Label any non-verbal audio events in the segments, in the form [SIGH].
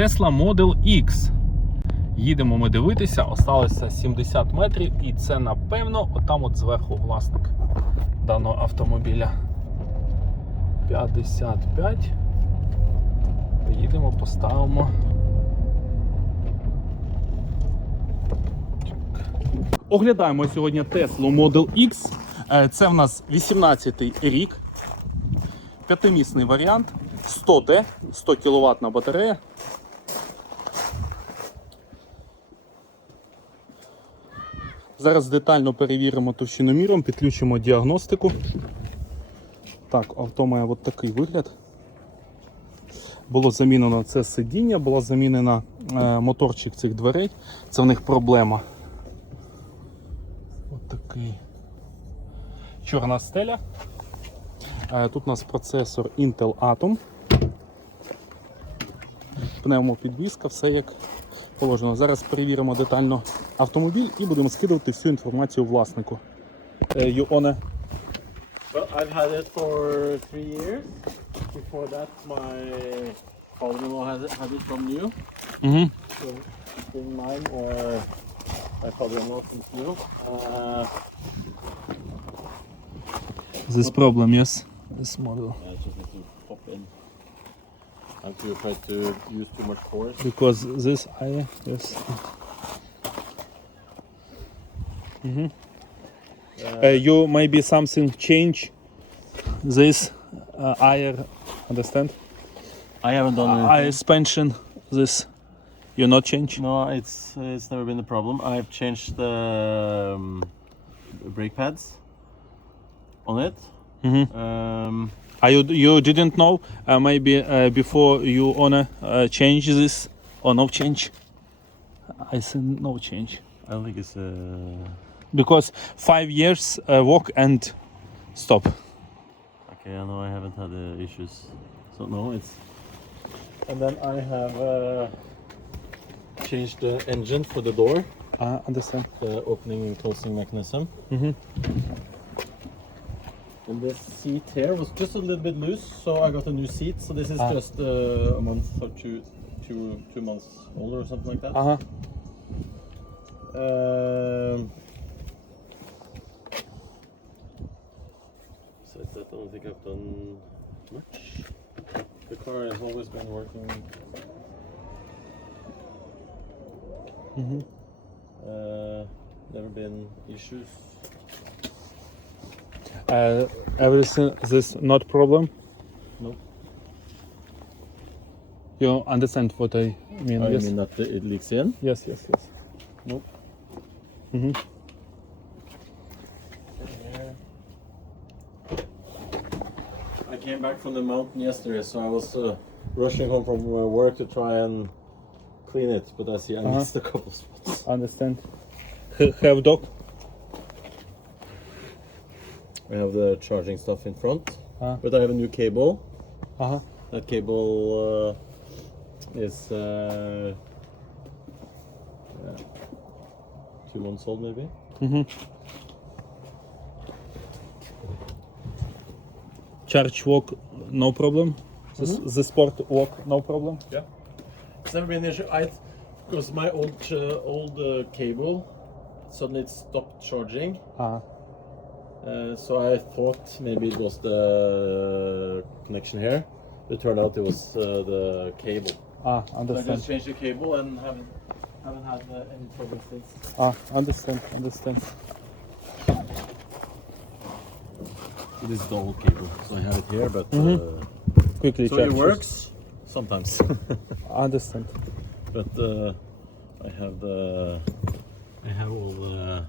Tesla Model X. Їдемо ми дивитися, осталося 70 метрів, і це напевно отам от зверху власник даного автомобіля. 55. Поїдемо, поставимо. Оглядаємо сьогодні Tesla Model X. Е, Це в нас 18-й рік. П'ятимісний варіант. 100D, 100 кВт батарея. Зараз детально перевіримо товщиноміром, підключимо діагностику. Так, авто має от такий вигляд. Було замінено це сидіння, була замінена е, моторчик цих дверей. Це в них проблема. От такий чорна стеля. Е, Тут у нас процесор Intel Atom. Пневмопідвізка, все як положено. Зараз перевіримо детально автомобіль і будемо скидувати всю інформацію власнику. Е, You a Well, I've had it for three years. Before that, my father-in-law had it, had it from new. Mhm. So it's been mine or my father-in-law since new. Uh, This problem, yes. This model. yeah, just need to pop in. And to try to use too much force. Because this I yes. Mhm. Uh, you maybe something change this uh, air understand? I haven't done I suspension this you not change? No, it's it's never been a problem. I've changed the um, brake pads on it. Mhm. Um, Are you you didn't know uh, maybe uh, before you wanna uh, change this or no change? I said no change I don't think it's. Uh, because five years uh, walk and stop. okay, I know I haven't had uh, issues. So no, it's. And then I have uh, changed the engine for the door, I understand. the opening and closing mechanism. Mm -hmm. And this seat here was just a little bit loose, so I got a new seat. So this is Ah. just uh, a month or two, two, two months older or something like that. Uh huh. Um, besides that, I don't think I've done much. The car has always been working. Mhm. Uh, never been issues. Uh, everything is this not problem. Nope. You understand what I mean? I yes. mean that it leaks in. yes. Yes. Yes. Nope. Mhm. I came back from the mountain yesterday, so I was uh, rushing home from uh, work to try and clean it, but I see I Uh-huh. missed a couple spots. Understand. H- have dog? I have the charging stuff in front, Ah. but I have a new cable. Uh huh. That cable uh, is uh, yeah, two months old, maybe. Mhm. Charge walk, no problem. The, the sport walk, no problem. Yeah, it's never been an issue. I because my old uh, old uh, cable suddenly it stopped charging. Ah, Uh, so I thought maybe it was the connection here. It turned out it was uh, the cable. ah, So I just changed the cable and haven't haven't had uh, any problems since. Ah, understand, understand. This is the old cable, so I have it here, but Mhm. uh, Quickly so charge. it works sometimes. [LAUGHS] I understand. but uh, I have the I have all the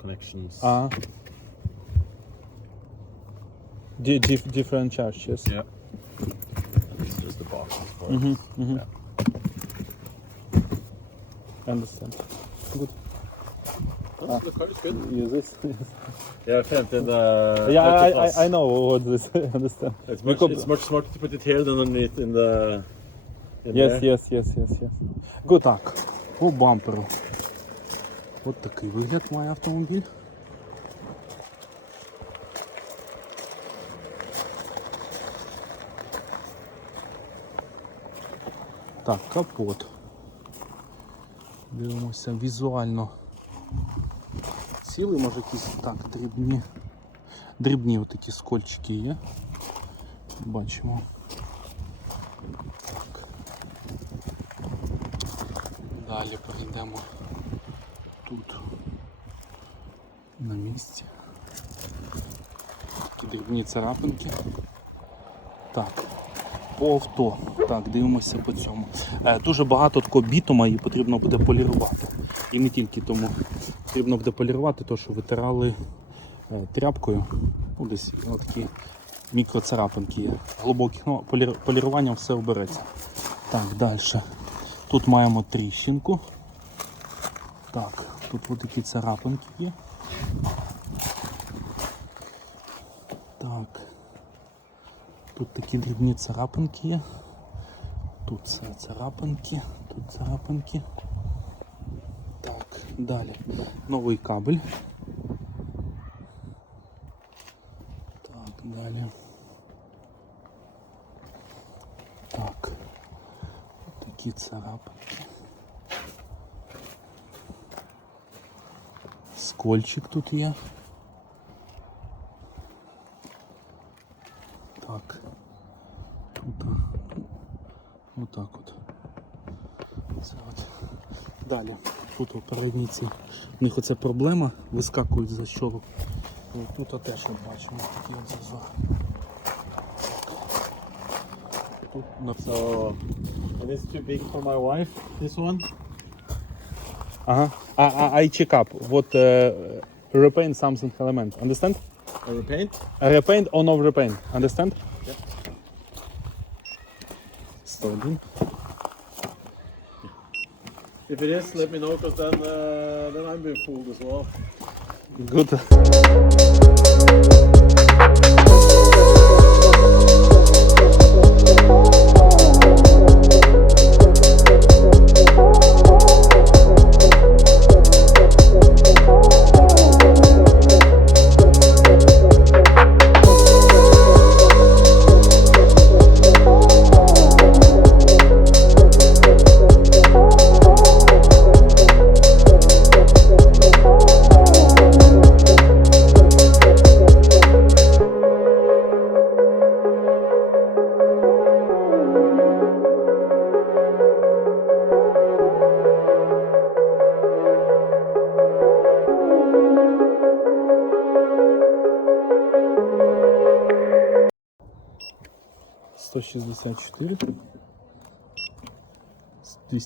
connections. Ah. Di- dif- different charge, yes. Yeah. It's just the box. of course. Mhm, mhm. Yeah. Understand. Oh, the good. Use this. Yeah, I painted the. yeah, I, I, I know what this. understand. It's much, it's much smarter to put it here than underneath in the. In Yes, there. yes, yes, yes, yes. Го так. По бамперу. От такий вигляд має автомобіль. Так, капот. Дивимося візуально. Цілий, може якісь так, дрібні. Дрібні отакі скольчики є. Бачимо. Так. Далі перейдемо тут на місці. Такі дрібні царапинки. Так, по авто. Так, дивимося по цьому. Е, дуже багато такого бітума і потрібно буде полірувати. І не тільки тому. Потрібно буде полірувати, то що витирали е, тряпкою. Ну, десь от такі мікроцарапинки є. Глибокі, ну, полір, поліруванням все обереться. Так, далі. Тут маємо тріщинку. Так, тут от такі царапинки є. Так. Тут такі дрібні царапинки є. Тут царапинки, тут царапинки. Так, далі. Новий кабель. Так, далі. Так. Такі царапинки. Скольчик тут є. Так. Тут. а, Отак от. Це от. Далі. Тут у передній ці. У них оце проблема, вискакують за щолок. І Тут теж от бачимо такий от зазор. Тут на So, and it's too big for my wife, this one. Ага. А, а, I check up. What uh, repaint something element. Understand? I repaint. Repaint or no repaint. Understand? Yep. 101. If it is, let me know, because then, uh, then I'm being fooled as well. Good.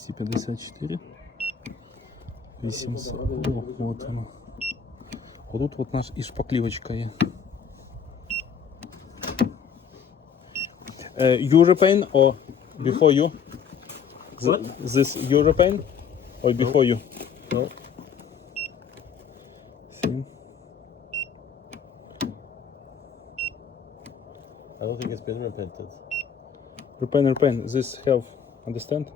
254. 800. О, вот она. Вот тут вот наш и шпаклівочка є. Uh, European or before you? What? This European or before you? No. I don't think it's been repented. Repent, repent. This have understand?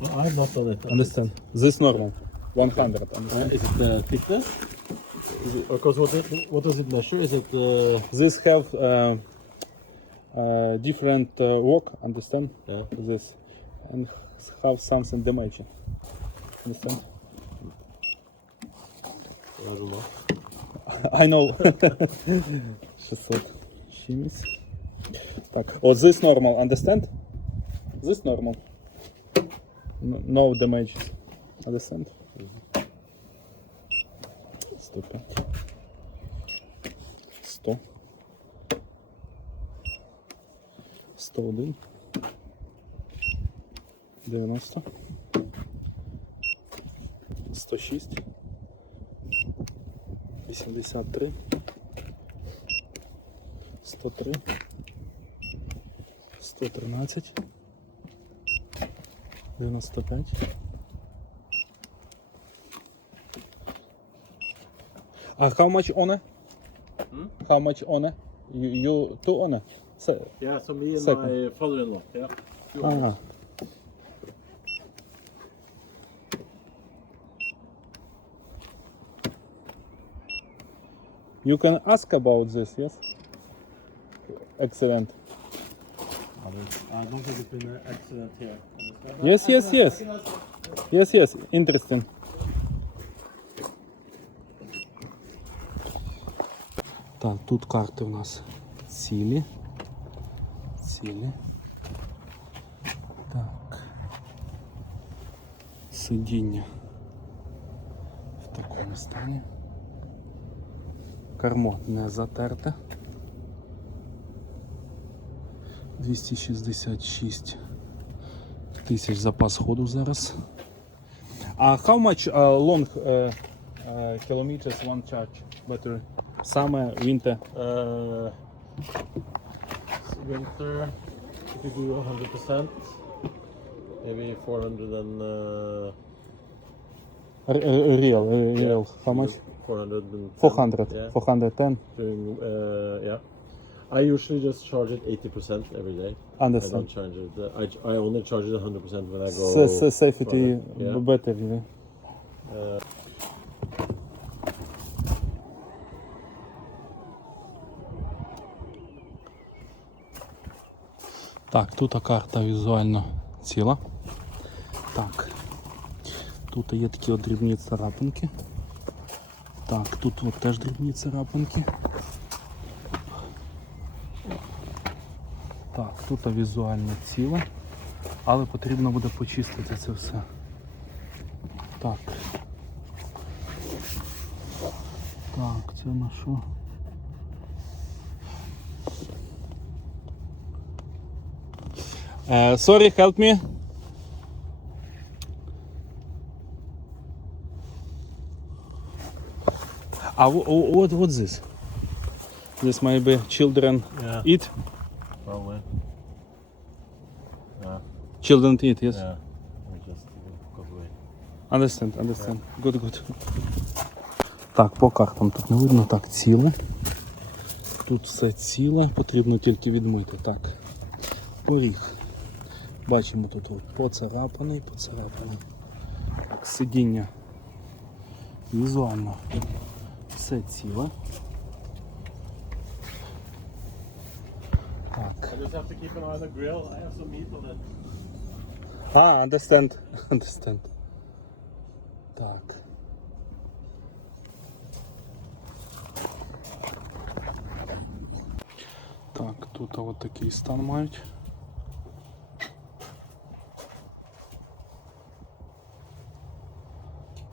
Well, I've not done it. Understand. This normal. 100. Uh, Understand? is it the thickness? Is it, because what, it, what does it measure? Is it uh, This have uh, uh, different uh, work, understand? yeah? This and have something damage. Understand? I don't know. I know. 600 чимось. Так, о, this normal, understand? This normal. No, no damages. Understand? 105. 100. 101. 90. 106. 83. 103. 113. 95. Uh, how much one? Hmm? How much one? You, you two one? Se yeah, so me and second. my father-in-law. Yeah. Two uh. You can ask about this, yes? Excellent. Yes, yes, yes. Yes, yes, interesting. Так, тут карти у нас цілі. Цілі. Так. Сидіння в такому стані. Кермо не затерте. 266 тисяч запас ходу зараз. А how much uh, long uh, uh, kilometers one charge battery? Саме winter. Uh, winter, if you do 100%, maybe 400 and. Uh, R- real, real. How much? 410. 400. Yeah. 410. Doing, uh, yeah. I usually just charge it 80% every day. I Understand. don't charge it. uh, I, I only charge it 100% when I go. S- s- safety Yeah. b- battery. Uh, Так, тут карта візуально ціла. Так. Тут є такі от дрібні царапинки. Так, тут от теж дрібні царапинки. Так, тут візуально ціле, але потрібно буде почистити це все. Так. Так, це на що? Uh, sorry, help me. Ah, wh- wh- what what's this? This maybe children yeah, eat. Children eat, yes. yeah. Just go. Understand, understand. Good, good. Так, по картам тут не видно. Так, ціле. Тут все ціле, потрібно тільки відмити. Так. Поріг. Бачимо тут от поцарапаний, поцарапаний. Так, сидіння. Візуально. Все ціле. Так. I just have to keep an eye on the grill. I have some meat on it. А, understand. [LAUGHS] Understand. Так. Так, тут от такий стан мають.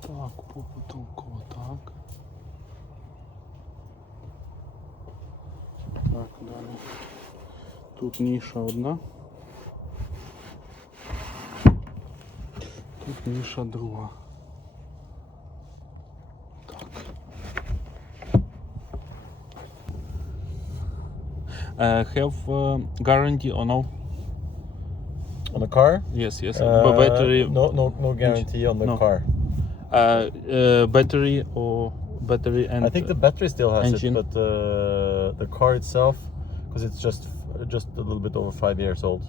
Так, по потолку так. Так, далі. Тут ніша одна. Тут ніша друга. Так. Uh, have uh, guarantee or no? On the car? Yes, yes. Uh, but battery. No, no, no guarantee on the No. car. Uh, uh, battery or battery and. I think the battery still has engine. it, but uh, the car itself, because it's just just a little bit over five years old,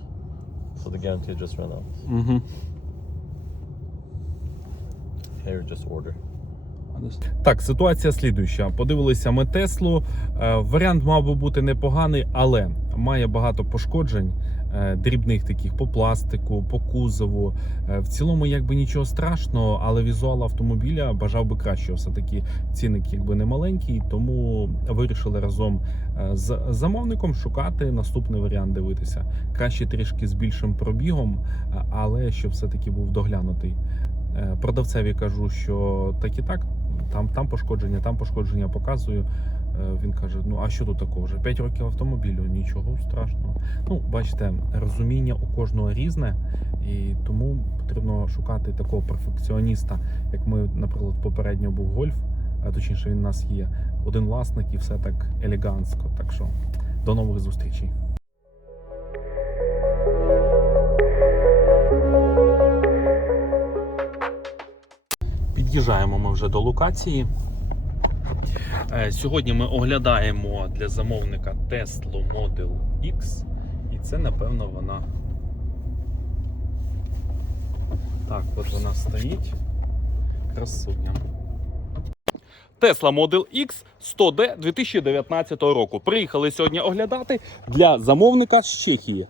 so the guarantee just ran out. Угу. Here, just order. Так, ситуація слідуюча. Подивилися ми Теслу. Е, Варіант мав би бути непоганий, але має багато пошкоджень, е, дрібних таких по пластику, по кузову. Е, В цілому, якби нічого страшного, але візуал автомобіля бажав би кращого. Все таки цінник якби не маленький, тому вирішили разом з замовником шукати наступний варіант дивитися. Краще трішки з більшим пробігом, але щоб все таки був доглянутий. Е, Продавцеві кажу, що так і так, там, там пошкодження, там пошкодження показую. Е, Він каже: ну а що тут такого? Вже 5 років автомобілю, нічого страшного. Ну, бачите, розуміння у кожного різне, і тому потрібно шукати такого перфекціоніста, як ми, наприклад, попередньо був гольф, а точніше він у нас є один власник і все так елегантсько. Так що до нових зустрічей. Під'їжджаємо ми вже до локації. Е, Сьогодні ми оглядаємо для замовника Tesla Model X. І це, напевно, вона. Так, от вона стоїть. Красуня. Tesla Model X 100D 2019 року. Приїхали сьогодні оглядати для замовника з Чехії.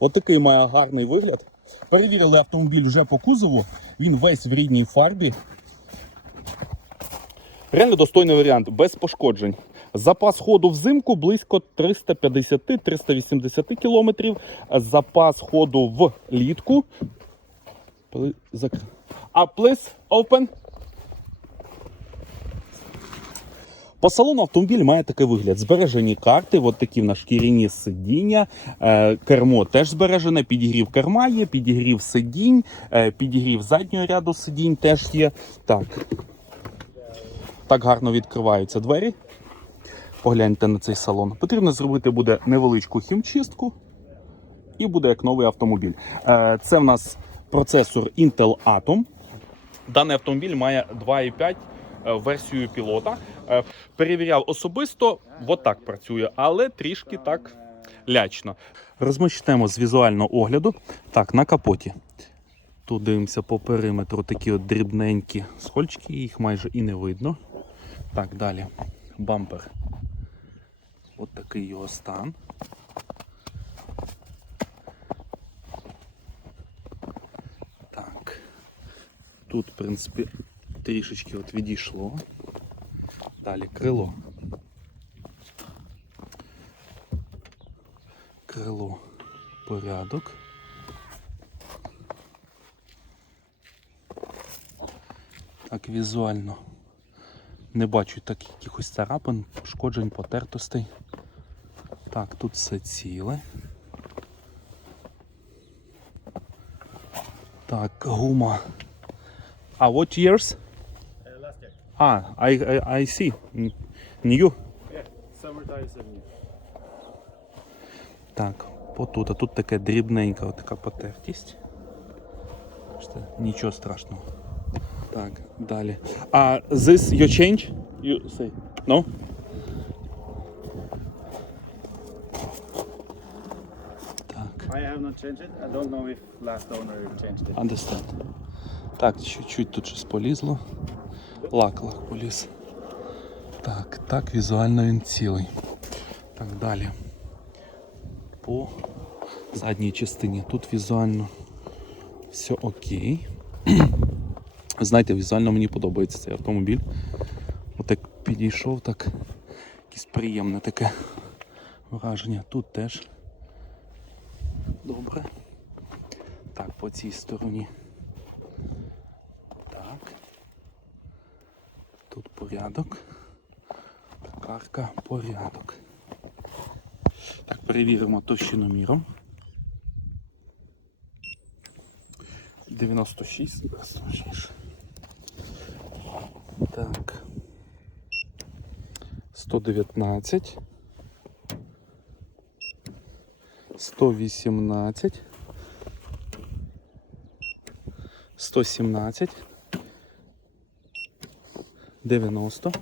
От має гарний вигляд. Перевірили автомобіль вже по кузову. Він весь в рідній фарбі. Реально достойний варіант, без пошкоджень. Запас ходу взимку близько 350-380 кілометрів. Запас ходу влітку. А please open. По салону автомобіль має такий вигляд: збережені карти, от такі в нас шкіряні сидіння, е, кермо теж збережене, підігрів керма є, підігрів сидінь, е, підігрів заднього ряду сидінь теж є. Так. Так гарно відкриваються двері. Погляньте на цей салон. Потрібно зробити буде невеличку хімчистку, і буде як новий автомобіль. Е, Це в нас процесор Intel Atom. Даний автомобіль має 2,5 е, версію пілота. Е, Перевіряв особисто, от так працює, але трішки так лячно. Розмочтемо з візуального огляду. Так, на капоті. Тут дивимося по периметру такі от дрібненькі скольчики, їх майже і не видно. Так, далі. Бампер. От такий його стан. Так. Тут, в принципі, трішечки от відійшло. Далі крило. Крило порядок. Так, візуально. Не бачу так якихось царапин, пошкоджень, потертостей. Так, тут все ціле. Так, гума. А what years? А, I, I, I see. New. Yeah, summer tires are new. Так, отут, а тут таке дрібненька така потертість. Нічого страшного. Так, далі. А this you change? You say? No? Так. I have not changed it. I don't know if last owner changed it. Understand. Так, чуть-чуть тут щось полізло. Лак, лак поліз. Так, так, візуально він цілий. Так, далі. По задній частині. Тут візуально все окей. [CLEARS THROAT] Знаєте, візуально мені подобається цей автомобіль. Отак підійшов, так якесь приємне таке враження. Тут теж добре. Так, по цій стороні. Порядок. Карка, порядок. Так, перевіримо товщиноміром. 96. 96. Так. 119. 118. 117, 90.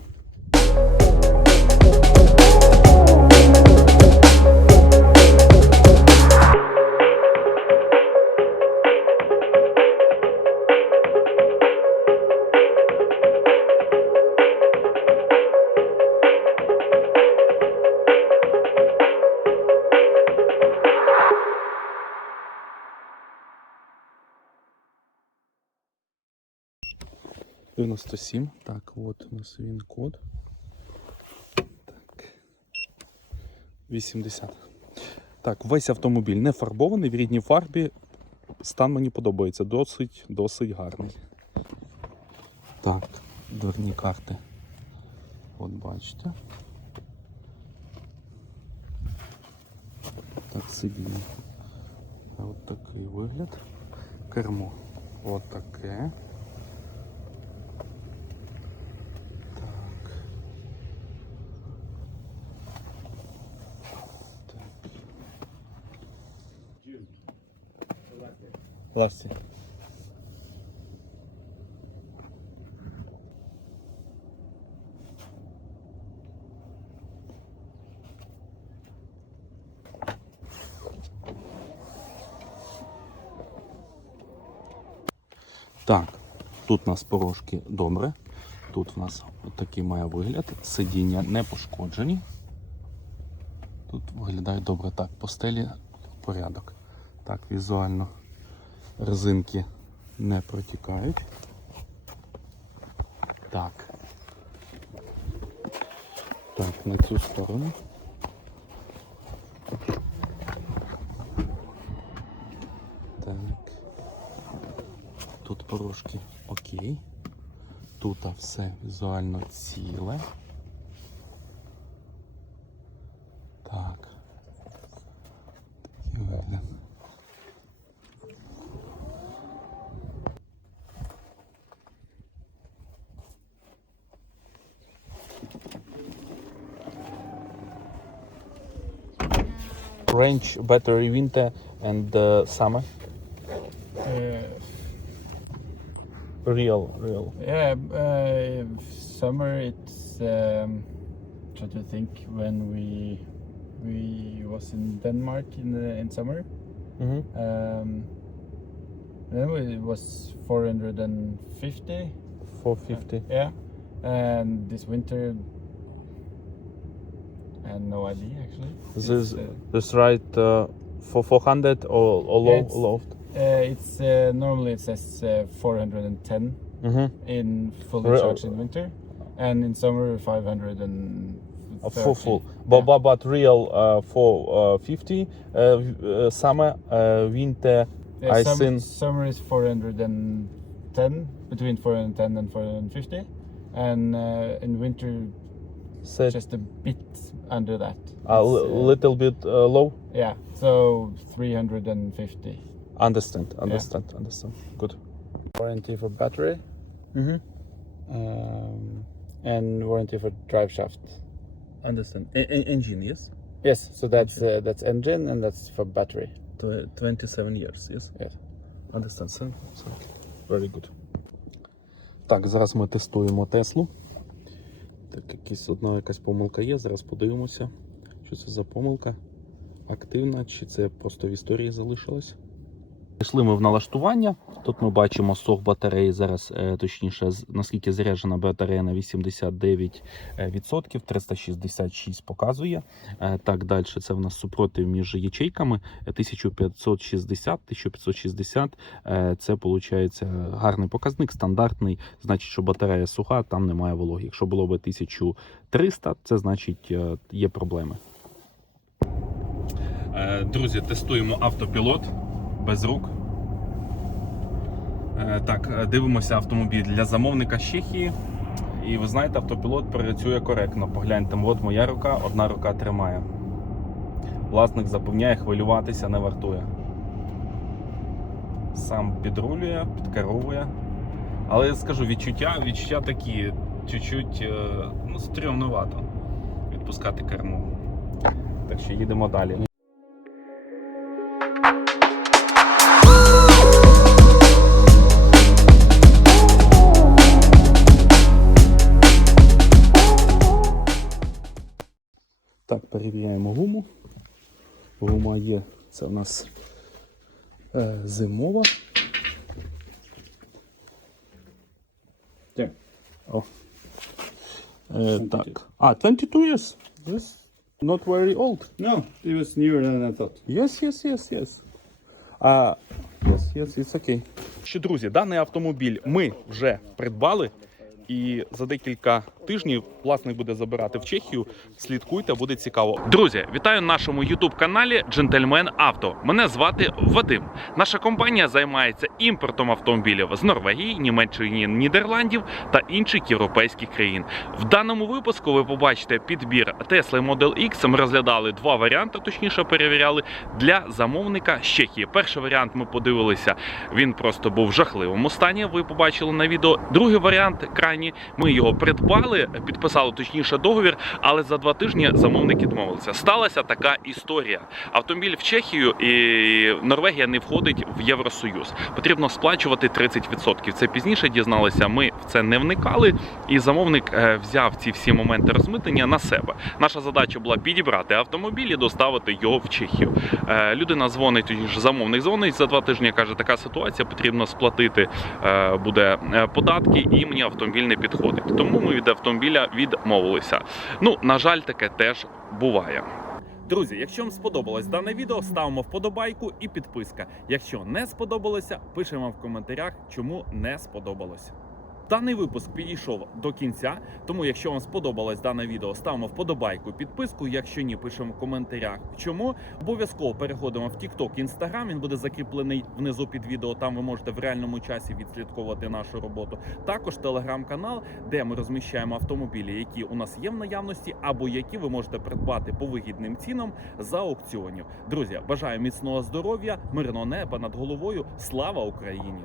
Дев'яносто сім. Так, от у нас він код. Так. 80. Так, весь автомобіль не фарбований в рідній фарбі. Стан мені подобається. Досить, досить гарний. Так, дверні карти. От бачите. Так, сидіння. От такий вигляд. Кермо. От таке. Так. Так. June. So last year. Так, тут у нас порожки добре. Тут у нас такий має вигляд. Сидіння не пошкоджені. Тут виглядає добре так. По стелі порядок. Так, візуально резинки не протікають. Так. Так, на цю сторону. Так. Тут порожки окей. Тут все візуально ціле. Range battery winter and uh, summer. Uh, Real, real. yeah, uh, summer it's um, try to think when we we was in Denmark in the in summer. Mm-hmm. Um, then it was 450. 450. Yeah, and this winter, Had no idea actually. This It's, is uh, this right uh, for 400 or, or low, it's- loft? uh, it's uh, normally it says uh, 410 Mm-hmm. in fully Re- charged in winter, and in summer 500 and Uh, full, full. But, Yeah. but, but real uh, for uh, 50 uh, uh, summer, uh, winter. Yeah, I sum- seen- summer is 410, between 410 and 450, and uh, in winter Set just a bit under that. a It's, li- uh, little bit uh, low. Yeah, so 350. Understand, understand, understand. Good. Warranty for battery Mm-hmm. um, and warranty for drive shaft. Understand. engine, yes? Yes, so that's uh, that's engine and that's for battery. Tw- 27 years, yes? Yes. Understand, sir. So, Very good. Так, зараз ми тестуємо Теслу. Так, якісь одна якась помилка є. Зараз подивимося, що це за помилка. Активна, чи це просто в історії залишилось. Пішли ми в налаштування. Тут ми бачимо сох батареї зараз, е, точніше, наскільки заряджена батарея на 89%, 366 показує. Е, Так, далі це в нас супротив між ячейками е, 1560, 1560. Е, Це виходить гарний показник, стандартний. Значить, що батарея суха, там немає вологи. Якщо було б 1300, це значить є проблеми. Друзі, тестуємо автопілот без рук. Е, Так, е, дивимося автомобіль для замовника з Чехії. І ви знаєте, автопілот працює коректно. Погляньте, от моя рука, одна рука тримає. Власник запевняє, хвилюватися не вартує. Сам підрулює, підкеровує. Але я скажу, відчуття, відчуття такі, чуть-чуть е, ну, стрьомнувато відпускати кермо. Так що їдемо далі. Перевіряємо гуму. Гума є, це у нас е, зимова. There. О. Е, так. А, 22 years. Yes. Not very old. No, it was newer than I thought. Yes, yes, yes, yes. А, yes, yes, it's okay. Що, друзі, даний автомобіль ми вже придбали. І за декілька тижнів власник буде забирати в Чехію. Слідкуйте, буде цікаво. Друзі, вітаю на нашому youtube каналі Джентльмен Авто. Мене звати Вадим. Наша компанія займається імпортом автомобілів з Норвегії, Німеччини, Нідерландів та інших європейських країн. В даному випуску ви побачите підбір Tesla Model X. Ми розглядали два варіанти, точніше перевіряли для замовника з Чехії. Перший варіант ми подивилися, він просто був в жахливому стані. Ви побачили на відео. Другий варіант крайній. Ми його придбали, підписали точніше договір, але за два тижні замовники відмовилися. Сталася така історія. Автомобіль в Чехію і Норвегія не входить в Євросоюз. Потрібно сплачувати 30%. Це пізніше дізналися. Ми в це не вникали, і замовник е, взяв ці всі моменти розмитнення на себе. Наша задача була підібрати автомобіль і доставити його в Чехію. Е, Людина дзвонить, тоді замовник дзвонить за два тижні. каже, така ситуація, потрібно сплатити е, буде податки, і мені автомобіль не підходить. Тому ми від автомобіля відмовилися. Ну, на жаль, таке теж буває. Друзі, якщо вам сподобалось дане відео, ставимо вподобайку і підписка. Якщо не сподобалося, пишемо в коментарях, чому не сподобалося. Даний випуск підійшов до кінця, тому якщо вам сподобалось дане відео, ставимо вподобайку, підписку. Якщо ні, пишемо в коментарях. Чому обов'язково переходимо в TikTok, Instagram, Він буде закріплений внизу під відео. Там ви можете в реальному часі відслідковувати нашу роботу. Також телеграм-канал, де ми розміщаємо автомобілі, які у нас є в наявності, або які ви можете придбати по вигідним цінам за аукціонів. Друзі, бажаю міцного здоров'я, мирного неба над головою. Слава Україні!